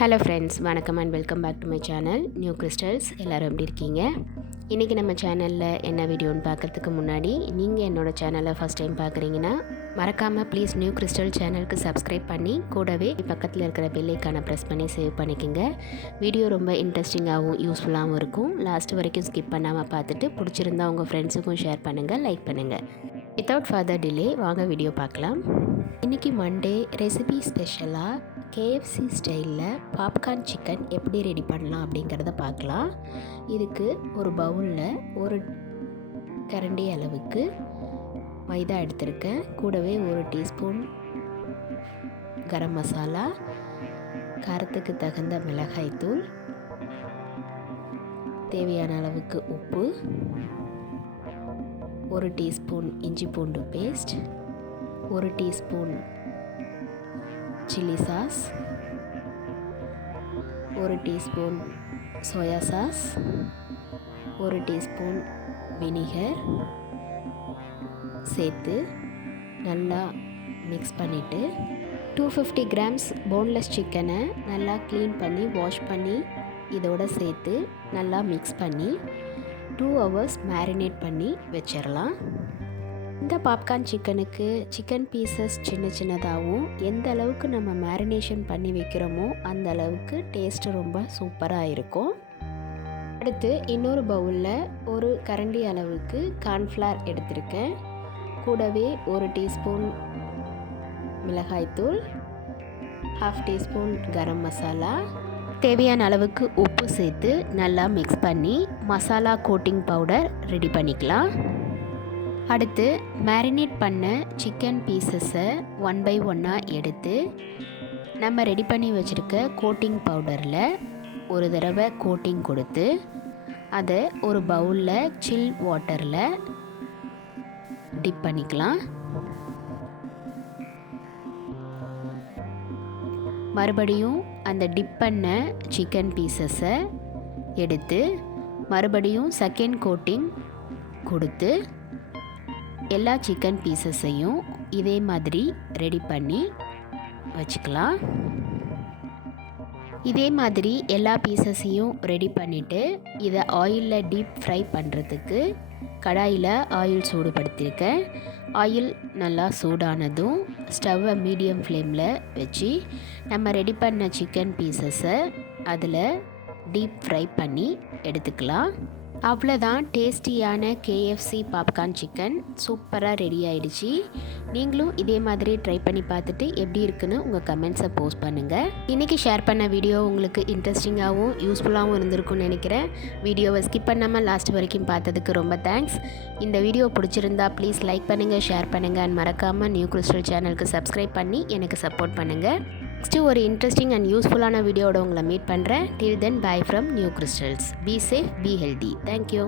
Hello friends, வணக்கம் and welcome back to my channel New Crystals. எல்லோரும் எப்படி இருக்கீங்க? இன்றைக்கி நம்ம சேனலில் என்ன வீடியோன்னு பார்க்குறதுக்கு முன்னாடி நீங்கள் என்னோடய சேனலை ஃபஸ்ட் டைம் பார்க்குறீங்கன்னா மறக்காமல் ப்ளீஸ் நியூ கிறிஸ்டல் சேனலுக்கு சப்ஸ்கிரைப் பண்ணி கூடவே பக்கத்தில் இருக்கிற பெல்லைக்கான ப்ரெஸ் பண்ணி சேவ் பண்ணிக்கோங்க. வீடியோ ரொம்ப இன்ட்ரெஸ்டிங்காகவும் யூஸ்ஃபுல்லாகவும் இருக்கும். லாஸ்ட் வரைக்கும் ஸ்கிப் பண்ணாமல் பார்த்துட்டு பிடிச்சிருந்தா உங்கள் ஃப்ரெண்ட்ஸுக்கும் ஷேர் பண்ணுங்கள், லைக் பண்ணுங்கள். வித்தவுட் ஃபர்தர் டிலே வாங்க வீடியோ பார்க்கலாம். இன்றைக்கி மண்டே ரெசிபி ஸ்பெஷலாக KFC ஸ்டைலில் பாப்கார்ன் சிக்கன் எப்படி ரெடி பண்ணலாம் அப்படிங்கிறத பார்க்கலாம். இதுக்கு ஒரு பவுலில் ஒரு கரண்டி அளவுக்கு மைதா எடுத்திருக்கேன். கூடவே ஒரு டீஸ்பூன் கரம் மசாலா, காரத்துக்கு தகுந்த மிளகாய்த்தூள், தேவையான அளவுக்கு உப்பு, ஒரு டீஸ்பூன் இஞ்சி பூண்டு பேஸ்ட், ஒரு டீஸ்பூன் சில்லி சாஸ், ஒரு டீஸ்பூன் சோயா சாஸ், ஒரு டீஸ்பூன் வினிகர் சேர்த்து நல்லா மிக்ஸ் பண்ணிவிட்டு 250 கிராம்ஸ் போன்லெஸ் சிக்கனை நல்லா க்ளீன் பண்ணி வாஷ் பண்ணி இதோடு சேர்த்து நல்லா மிக்ஸ் பண்ணி 2 hours மேரினேட் பண்ணி வச்சிடலாம். இந்த பாப்கார்ன் சிக்கனுக்கு சிக்கன் பீசஸ் சின்ன சின்னதாகவும் எந்த அளவுக்கு நம்ம மேரினேஷன் பண்ணி வைக்கிறோமோ அந்த அளவுக்கு டேஸ்ட்டு ரொம்ப சூப்பராக இருக்கும். அடுத்து இன்னொரு பவுலில் ஒரு கரண்டி அளவுக்கு கார்ன்ஃப்ளவர் எடுத்திருக்கேன். கூடவே ஒரு டீஸ்பூன் மிளகாய்த்தூள், 1/2 டீஸ்பூன் கரம் மசாலா, தேவையான அளவுக்கு உப்பு சேர்த்து நல்லா மிக்ஸ் பண்ணி மசாலா கோட்டிங் பவுடர் ரெடி பண்ணிக்கலாம். அடுத்து மேரினேட் பண்ண சிக்கன் பீசஸை 1 by 1 எடுத்து நம்ம ரெடி பண்ணி வச்சுருக்க கோட்டிங் பவுடரில் ஒரு தடவை கோட்டிங் கொடுத்து அதை ஒரு பவுலில் சில் வாட்டரில் டிப் பண்ணிக்கலாம். மறுபடியும் அந்த டிப் பண்ண சிக்கன் பீசஸை எடுத்து மறுபடியும் செகண்ட் கோட்டிங் கொடுத்து எல்லா சிக்கன் பீசஸையும் இதே மாதிரி ரெடி பண்ணி வச்சுக்கலாம். இதே மாதிரி எல்லா பீசஸையும் ரெடி பண்ணிவிட்டு இதை ஆயிலில் டீப் ஃப்ரை பண்ணுறதுக்கு கடாயில் ஆயில் சூடுபடுத்தியிருக்கேன். ஆயில் நல்லா சூடானதும் ஸ்டவ்வை மீடியம் ஃப்ளேமில் வச்சு நம்ம ரெடி பண்ண சிக்கன் பீசஸை அதில் டீப் ஃப்ரை பண்ணி எடுத்துக்கலாம். அவ்வளோதான், டேஸ்டியான KFC பாப்கார்ன் சிக்கன் சூப்பராக ரெடி ஆகிடுச்சு. நீங்களும் இதே மாதிரி ட்ரை பண்ணி பார்த்துட்டு எப்படி இருக்குன்னு உங்கள் கமெண்ட்ஸை போஸ்ட் பண்ணுங்கள். இன்றைக்கி ஷேர் பண்ண வீடியோ உங்களுக்கு இன்ட்ரெஸ்டிங்காகவும் யூஸ்ஃபுல்லாகவும் இருந்திருக்கும்னு நினைக்கிறேன். வீடியோவை ஸ்கிப் பண்ணாமல் லாஸ்ட் வரைக்கும் பார்த்ததுக்கு ரொம்ப தேங்க்ஸ். இந்த வீடியோ பிடிச்சிருந்தா ப்ளீஸ் லைக் பண்ணுங்கள், ஷேர் பண்ணுங்கள் அண்ட் மறக்காமல் நியூ கிறிஸ்டல் சேனலுக்கு சப்ஸ்கிரைப் பண்ணி எனக்கு சப்போர்ட் பண்ணுங்கள். நெக்ஸ்ட்டு ஒரு இன்ட்ரெஸ்டிங் அண்ட் யூஸ்ஃபுல்லான வீடியோவோட உங்களை மீட் பண்ணுறேன். Till then bye from New Crystals. Be safe, be healthy. Thank you.